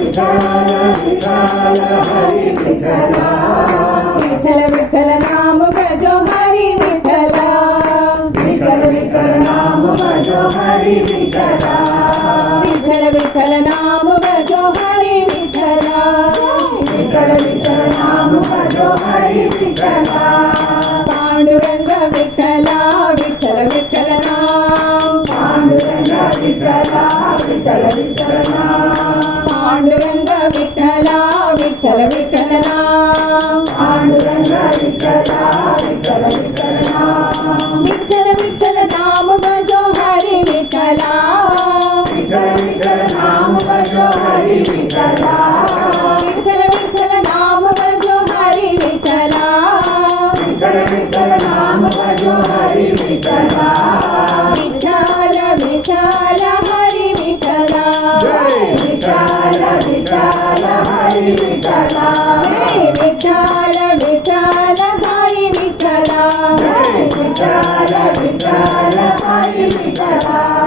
విఠల విఠల హరి విఠల విఠల விட்டலா விட்டல விட்டலனாம் பாண்டுரங்க விட்டலா விட்டல விட்டலனாம் பாண்டுரங்க விட்டலா விட்டல விட்டலனாம் பாண்டுரங்க விட்டலா விட்டல விட்டலனாம் விட்டல விட்டல நாம பஜோ ஹரி விட்டலா விட்டல விட்டல நாம பஜோ விட்டலா விட்டல விட்டல நாம பஜோ விட்டலா விட்டல விட்டல நாம नाम भजो हरि विठला विठल विठल नाम भजो हरि विठला विठ्ठल विठ्ठल हरि विठला विठ्ठल विठ्ठल हरि विठला विठ्ठल विठ्ठल हरि विठला विठ्ठल विठ्ठल हरि विठला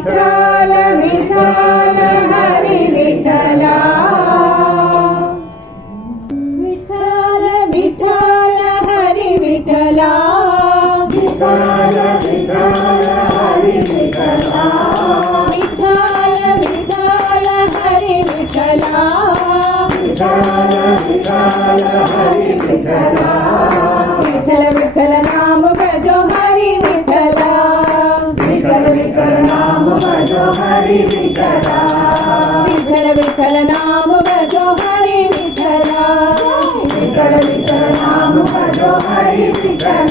విఠాల విఠాల హరి విఠల. విఠాల విఠాల హరి విఠల. విఠాల విఠాల హరి విఠల. విఠాల విఠాల హరి విఠల. విఠాల విఠాల హరి విఠల. విఠల విఠల విఠల విఠల నామ భజో హరి విఠల విఠల విఠల నామ. భజో హరి విఠల